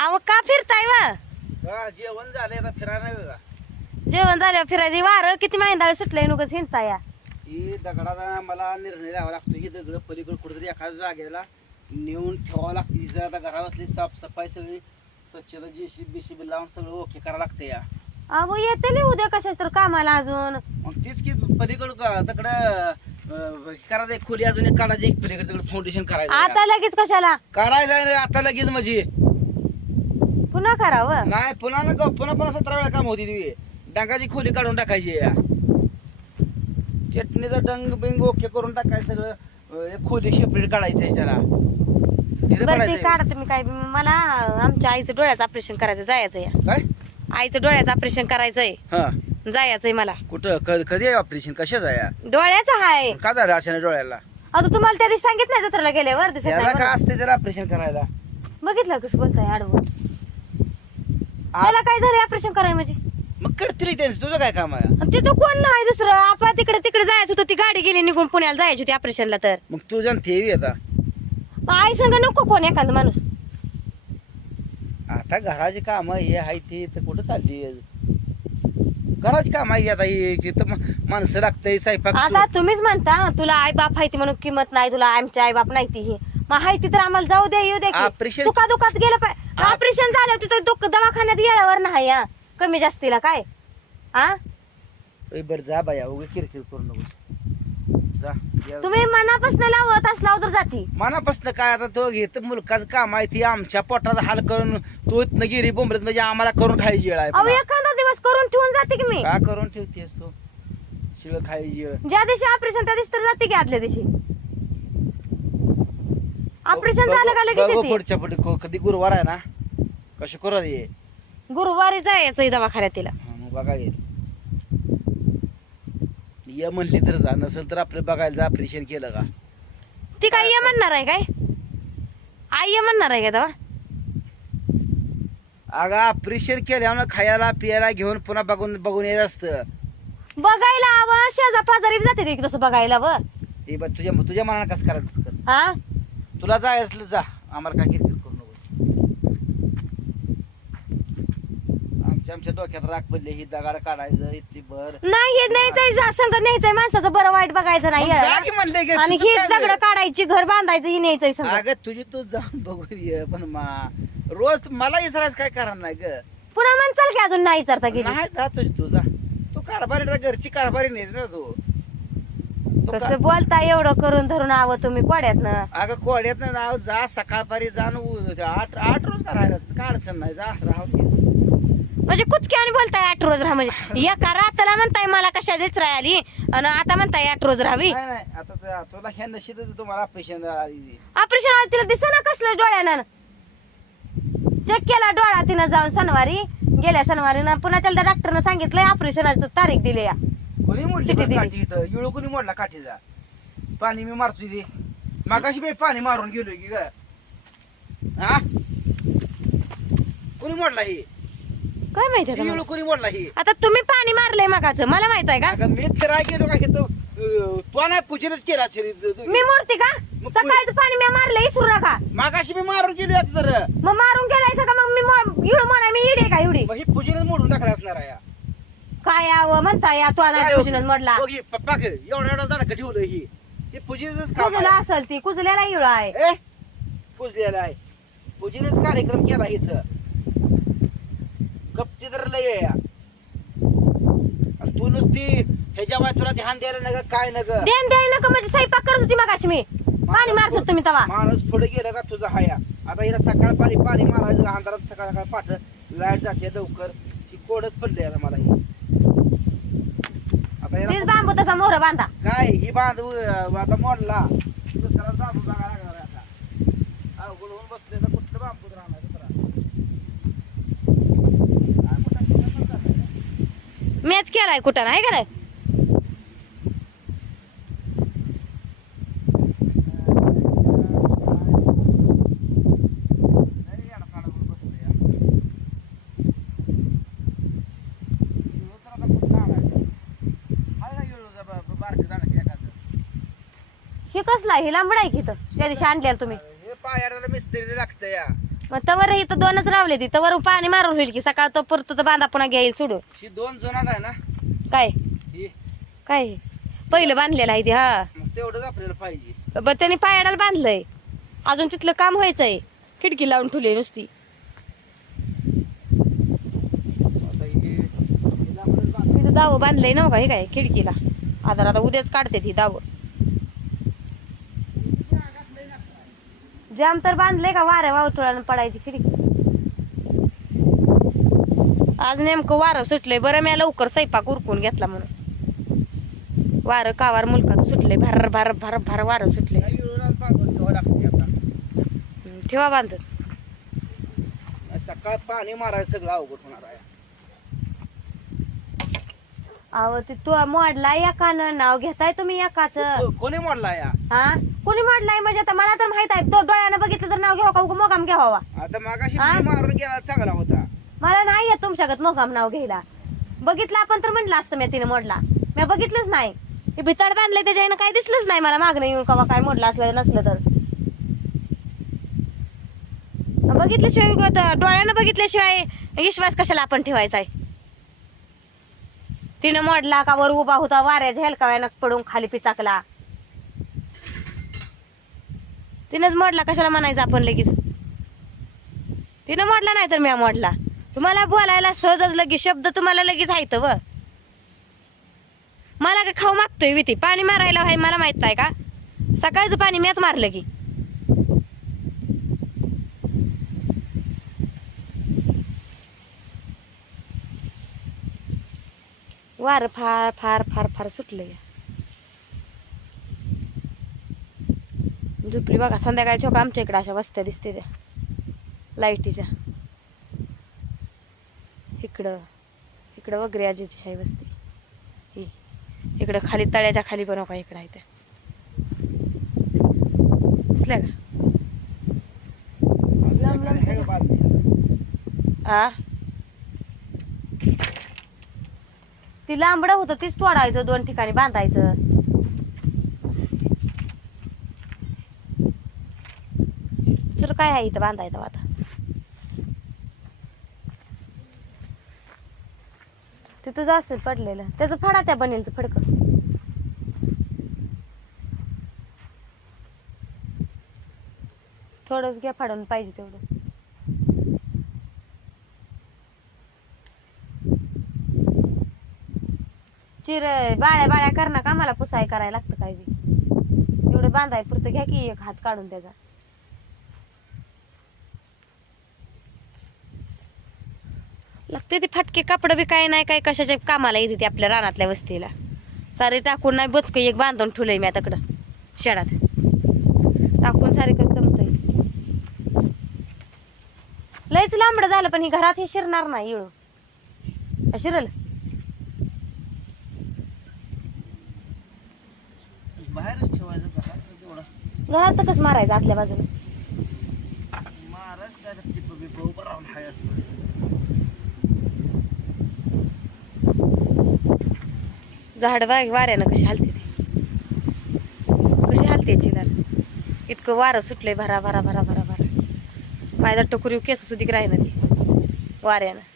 अहो का फिरताय वा? का जेवण झालंय आता फिरायला नाही का जेवण झाल्यावर फिरायची. वार किती महिन्याला सुटलंय नुकत हिंडता या. ही दगडाचा मला निर्णय घ्यावा लागतो ही दगड पलीकडे कुठेतरी एखाद्या जागेला नेऊन ठेवावं लागते जर आता घरा बसली साफसफाई सगळी स्वच्छता जेशी बिशी लावून सगळं ओके करावं लागतं या. अहो येते नाही उद्या कशाच तर कामाला अजून. मग तीच की पलीकडं तिकडं अं, करायचं एक खोली अजून एक काढायची एक पलीकडे तिकडे फाउंडेशन करायचं आता लगेच कशाला? करायचं आहे रे आता लगेच म्हणजे. पुन्हा करावं? नाही पुन्हा ना पुन्हा पुन्हा सतरा वेळा काम होती ती. डांगाची खोली काढून टाकायची या चटणीचं डंग बिंग ओके करून टाकायचं सगळं. अं, एक खोली सेपरेट काढायची त्याला. तिथं बरं ते काढायचं काढा तुम्ही काय. मला आमच्या आईचं डोळ्याचं ऑपरेशन करायचं जायचं या काय? आईचं डोळ्याचं ऑपरेशन करायचंय. हा. जायचंय मला. कुठं? क- कधी आहे ऑपरेशन कशाच आहे? डोळ्याचं हाय. का झालं अशाने डोळ्याला? आता तुम्हाला त्या दिवशी सांगितलं जत्राला गेल्यावर? दिसत त्याला नाही. असते त्याला ऑपरेशन करायला? बघितलं कसं बोलताय आडवं. मला काय झालं ऑपरेशन कराय म्हणजे? मग करतील त्यांचं. तुझं काय काम आहे? आणि तिथं कोण नाही दुसरं. आपण तिकडे तिकडे जायचं होतं. ती गाडी गेली निघून पुण्याला जायची होती ऑपरेशनला तर. मग तू जाण ते आता. मग आई संग नको कोण एखादा माणूस. आता घराची काम हे आहे ते तर कुठं चालली घराची काम आहे आता ही तिथं मा- माणसं लागतंय स्वयंपाक आता तुम्हीच म्हणता तुला आई बाप आहे ती म्हणून किंमत नाही तुला आमच्या आई बाप नाही ती. ही मग हाय ती तर आम्हाला जाऊ द्या येऊ द्या Operation- सुखा दुखात गेलं पाहिजे ऑपरेशन झालं तिथं दुख दवाखान्यात गेल्यावर नाही हा. कमी जास्तीला काय? हा ए, बरं जा बाया उगे किरकिर करू नको. जा या. तुम्ही मनापासून लावत असला तर जाती. मनापासून काय आता तो घेत मुलकाचं काम आहे ती आमच्या पोटाचा हाल करून तो इथनं गिरी बोंबलत म्हणजे आम्हाला करून खायची वेळ आहे अहो पुन्हा. एखादा दिवस करून ठेवून जाते की मी? का करून ठेवतेस तू? शिळ खायची वेळ. ज्या दिवशी ऑपरेशन त्या दिवशी तर जाते की आदल्या दिवशी? ऑपरेशन झालं का लगेच बघू येते? पुढच्या पुढे को- कधी गुरुवार आहे ना कशी करू ये गुरुवारी जायचं दवाखान्यात तिला. हा, मग बघा येईल ये म्हणली तर जा नसेल तर आपलं बघायला जा ऑपरेशन केलं का? ती काय ये म्हणणार आहे काय? आई ये म्हणणार आहे का तेव्हा? अगं ऑपरेशन केल्यावर खायला पियाला घेऊन पुन्हा बघून बघून येत असतं. बघायला हवं शेजा पाजारी बी जाते ती तसं बघायला व. ते बघ तुझ्या तुझ्या मनानं कसं करायचं? कर हा? तुला जाय असलं जा. आम्हाला काय किरकिर करू नको. आमच्या आमच्या डोक्यात राख पडली ही दगाड काढायचं इथली भर. नाही हे न्यायचंय जा संग न्यायचंय माणसाचं बरं वाईट बघायचं नाही. मग जा की म्हणले की आणि तुझं ही काय दगड? काढायची घर बांधायचं ही न्यायचंय संग अगं तुझी तू जाऊन बघून ये पण मा रोज मला इसरायचं काय कारण नाही ग. पुन्हा म्हणचाल की अजून नाही विचारता गेली? नाही जा तुझी तू जा. तू कारभारी घरची कारभारी नाही ना तू. का- कसं बोलता एवढं करून धरून आव तुम्ही कोड्यात ना अगं कोड्यात नाव जा सकाळपारी जा न उ- आठ आठ रोज का राहिला काय अडचण नाही जा राहू दे. म्हणजे कुचक्याने बोलताय आठ रोज राहा म्हणजे. एका राताला म्हणताय मला कशा देच राहिली आणि आता म्हणताय आठ रोज राहावी? नाही नाही आता त्या- तुला ह्या नशीतच तुम्हाला ऑपरेशन ऑपरेशन तिला दिस ना कसलं डोळ्यानं? चेक केला डोळा तिनं जाऊन शनिवारी. गेल्या शनिवारी ना पुन्हा त्याला डॉक्टरनं सांगितलंय ऑपरेशनाचं तारीख दिली या. कोणी मोडली चिठ्ठी बरं दिली. काठी इथं? इळू कोणी मोडला काठीचा? पाणी मी मारतोय ते. मागाशी मी पाणी मारून गेलोय की ग. हा कोणी मोडला ही? काय माहिती आता इळू मला? कोणी मोडला ही? आता तुम्ही पाणी मारलंय मगाचं. मला माहीत आहे का? अगं मी फिराय गेलो का हे तो तो नाही पूजनच केला शरीर मी मोडते का? मग सकाळचं पाणी मी मारलंय इसरू नका. मागाशी मी मारून गेलो आता तर मग मारून गेलाय का मग मी इडू म्हणा मी इडे का एवढी? मग ही पूजनच मोडून टाकला असणार आहे. काय यावं म्हणता या तो काय ट्युशनच मोडला. बघ ही पप्पा ग, एवढा एवढा झाड ठेवलं ही. हे पूजेचंच काम कुजला आहे. असेल ती कुजलेला इळू आहे. ए? पुजलेला आहे. पूजेनेच कार्यक्रम केला इथं. गप्ती तर लय आहे या. आणि तू नुसती ह्याच्या बाय तुला ध्यान द्यायला नका काय नका देन द्याय नका म्हणजे स्वयंपाक करत होती मगाशी मी. पाणी मारत होते तुम्ही तवा माणूस पुढे गेलं का तुझा हाया? आता हिला सकाळ पाणी पाणी मारायचं अंधारात सकाळ सकाळ पाठ लाइट जाते लवकर. ती कोडच पडली आता मला ही. आता तीच बांबू तसा मोहर बांधा. काय ही बांधू अं, आता मोडला. बांबू बघायला लागला रे आता. अवघड होऊन बसले तर कुठलं बांबू राहणार दुसरा काय मोठा किल्ला पण झाला या. मॅच केलाय कुठं नाही का नाही येडा काढा म्हणून बसलो या. येळू तर आता कुठलं आणायचं? आहे ना येळू जा बा- बारकं झाड की एखादं? हे कसला हे लांबड आहे की इथं? त्या दिवशी आणलेलं तुम्ही. हे पायाला मिस्त्री लागतं या. मग तवर इथं दोनच रावले ती. तवर पाणी मारून होईल की सकाळ तो परत तो बांधा पुन्हा घेईल सोडून. ही दोन जोनात आहे ना? काय? ही. काय? हे? पहिलं बांधलेलं आहे ते हा. मग तेवढंच आपल्याला पाहिजे. बरं त्याने पायाडाला बांधलंय. अजून तिथलं काम व्हायचंय. खिडकी लावून ठेवली नुसती. आता हे लांबडच बांध. तिथं दावं बांधलंय ना का हे काय? खिडकीला. आता आता उद्याच काढते ती दावं. जाम तर बांधलंय का वाऱ्या वावटुळानं पडायची खिडकी? आज नेमकं वारं सुटलंय. बरं मी लवकर स्वयंपाक उरकून घेतला म्हणून. वारं कावार मुलकात सुटलंय. भार भार भार भार वारं हम्म, ठेवा बांधून. सकाळ पाणी मारायचं सगळं अवघड होणार आहे. अहो ते तू मोडला एकानं नाव घेताय तुम्ही एकाचं. कोणी मोडला या? हा? कोणी मोडलाय म्हणजे आता मला तर माहीत आहे. तो डोळ्यानं बघितलं तर नाव घ्यावं का? उगा मोगाम घ्यावा. आता मागाशी हा? मी मारून गेला चांगला होता. मला नाही येत तुमच्यागत मोगाम नाव घ्यायला. बघितलं आपण तर म्हटलं असतं मी तिने मोडला. मी बघितलंच नाही. हे भिताड बांधलंय त्याच्या काय दिसलंच नाही मला मागणं येऊन कवा काय मोडलं असलं नसलं तर. बघितल्याशिवाय उगाच डोळ्यानं बघितल्याशिवाय विश्वास कशाला आपण ठेवायचा आहे तिनं मोडला का वर उभा होता वाऱ्याच्या हेलकाव्यानं पडून खाली पिचाकला. तिनंच मोडला कशाला म्हणायचं आपण लगेच? तिनं मोडला नाही तर मी मोडला. तुम्हाला बोलायला सहजच लगेच शब्द तुम्हाला लगेच आहेत व. मला काय खाऊ मागतोय विती पाणी मारायला आहे मला माहीत आहे का? सकाळचं पाणी मीच मारलं की. वार फार फार फार फार सुटलं झोपली बघा संध्याकाळची का आमच्या इकडे अशा वस्त्या दिसते त्या. लाईटीच्या. इकडं इकडं वगैरे आजीची आहे वस्ती. ही. इकडं खाली तळ्याच्या खाली पण का इकडं आहे त्या. दिसल्या का. आ? ती लांबडं होतं तीच तोडायचं दोन ठिकाणी बांधायचं. दुसरं काय आहे इथं बांधायचं आता? ते तुझं असेल पडलेलं. त्याचं फडा त्या बनेल फडकं. थोडंच घ्या फाडून पाहिजे तेवढं. चिर बाळ्या बाळ्या कर ना का मला पुसाय करायला लागतं काय बी. एवढं बांधाय पुरतं घ्या की एक हात काढून त्याचा. लागते ती फटके कपडं बी काय नाही काय कशाच्या कामाला येते ते आपल्या रानातल्या वस्तीला. सारे टाकून नाही बचक एक बांधून ठेवलंय मी आता तिकडं शेडात. टाकून सारे कसं जमतंय लयच लांबडं झालं पण ही घरात हे शिरणार नाही इळू शिरल? घरात तेवढं घरात तर कसं मारायचं आतल्या बाजूला महाराज काय टिप बिप उभं राहून हाय असतं झाड वाग वाऱ्यानं कशी हालते ते. कशी हालते चिनार इतकं वारं सुटलंय भरा भरा भरा भरा भरा. माझ्या टोकरी केस सुधीक राही ना ते वाऱ्यानं.